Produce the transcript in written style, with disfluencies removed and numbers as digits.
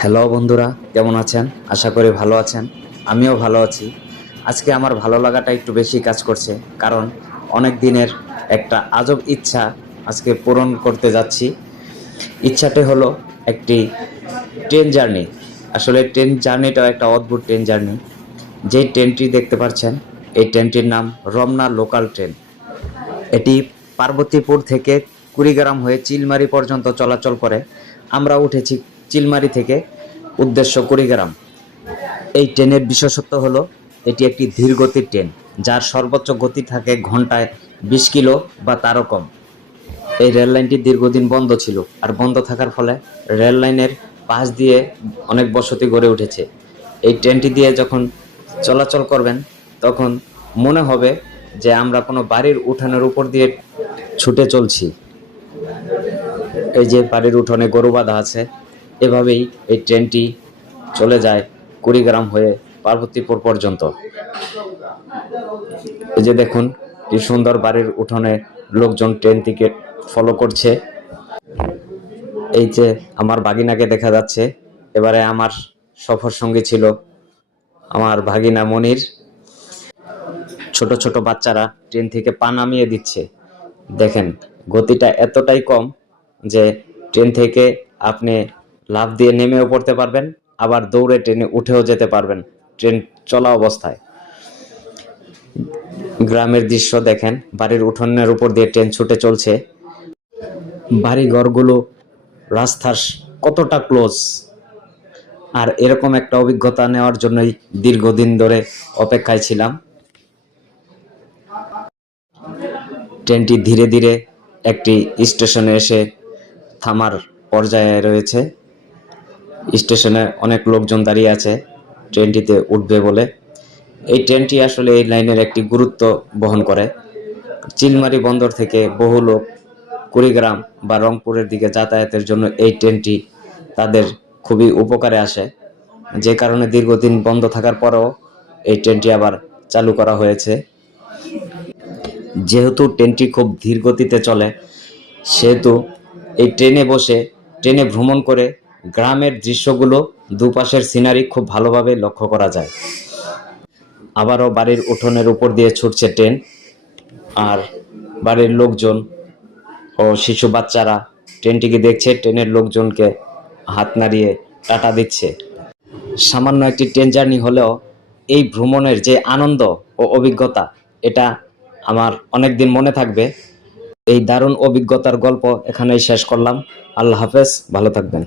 Hello বন্ধুরা, কেমন আছেন? আশা করি ভালো আছেন। আমিও ভালো আছি। আজকে আমার ভালো লাগাটা একটু বেশি কাজ করছে, কারণ অনেক দিনের একটা আজব ইচ্ছা আজকে পূরণ করতে যাচ্ছি। ইচ্ছাটি হলো একটি ট্রেন জার্নি। আসলে ট্রেন জার্নিটাও একটা অদ্ভুত ট্রেন জার্নি। যেই ট্রেনটি দেখতে পাচ্ছেন, এই ট্রেনটির নাম রমনা লোকাল ট্রেন। এটি পার্বতীপুর থেকে কুড়িগ্রাম হয়ে চিলমারি পর্যন্ত চলাচল করে। আমরা উঠেছি চিলমারি থেকে, উদ্দেশ্য কুড়িগ্রাম। এই ট্রেনের বিশেষত্ব হলো এটি একটি ধীর গতির ট্রেন, যার সর্বোচ্চ গতি থাকে ঘন্টায় 20 কিলো বা তারও কম। এই রেল লাইনটি দীর্ঘদিন বন্ধ ছিল, আর বন্ধ থাকার ফলে রেল লাইনের পাশ দিয়ে অনেক বসতি গড়ে উঠেছে। এই ট্রেনটি দিয়ে যখন চলাচল করবেন, তখন মনে হবে যে আমরা কোনো বাড়ির উঠানের উপর দিয়ে ছুটে চলছি। এই যে বাড়ির উঠোনে গরু বাঁধা আছে, এভাবেই এই ট্রেনটি চলে যায় কুড়িগ্রাম হয়ে পার্বতীপুর পর্যন্ত। এই যে দেখুন, কি সুন্দর বাড়ির উঠোনে লোকজন ট্রেনটিকে ফলো করছে। এই যে আমার ভাগিনাকে দেখা যাচ্ছে। এবারে আমার সফর সঙ্গী ছিল আমার ভাগিনা মনির। ছোট ছোট বাচ্চারা ট্রেন থেকে পা নামিয়ে দিচ্ছে। দেখেন, গতিটা এতটাই কম যে ট্রেন থেকে আপনি লাফ দিয়ে নেমেও পড়তে পারবেন, আবার দৌড়ে ট্রেনে উঠেও যেতে পারবেন ট্রেন চলা অবস্থায়। গ্রামের দৃশ্য দেখেন, বাড়ির উঠোনের উপর দিয়ে ট্রেন ছুটে চলছে। বাড়ি ঘরগুলো রাস্তার কতটা ক্লোজ। আর এরকম একটা অভিজ্ঞতা নেওয়ার জন্যই দীর্ঘদিন ধরে অপেক্ষায় ছিলাম। ট্রেনটি ধীরে ধীরে একটি স্টেশনে এসে থামার পর্যায়ে রয়েছে। স্টেশনে অনেক লোকজন দাঁড়িয়ে আছে ট্রেনটিতে উঠবে বলে। এই ট্রেনটি আসলে এই লাইনের একটি গুরুত্ব বহন করে। চিলমারি বন্দর থেকে বহু লোক কুড়িগ্রাম বা রংপুরের দিকে যাতায়াতের জন্য এই ট্রেনটি তাদের খুবই উপকারে আসে। যে কারণে দীর্ঘদিন বন্ধ থাকার পরেও এই ট্রেনটি আবার চালু করা হয়েছে। যেহেতু ট্রেনটি খুব ধীর গতিতে চলে, সেহেতু এই ট্রেনে ভ্রমণ করে গ্রামের দৃশ্যগুলো, দুপাশের সিনারি খুব ভালোভাবে লক্ষ্য করা যায়। আবারও বাড়ির উঠোনের উপর দিয়ে ছুটছে ট্রেন, আর বাড়ির লোকজন ও শিশু বাচ্চারা ট্রেনটিকে দেখছে, ট্রেনের লোকজনকে হাত নাড়িয়ে টাটা দিচ্ছে। সামান্য একটি ট্রেন জার্নি হলেও এই ভ্রমণের যে আনন্দ ও অভিজ্ঞতা, এটা আমার অনেক দিন মনে থাকবে। এই দারুণ অভিজ্ঞতার গল্প এখানেই শেষ করলাম। আল্লাহ হাফেজ, ভালো থাকবেন।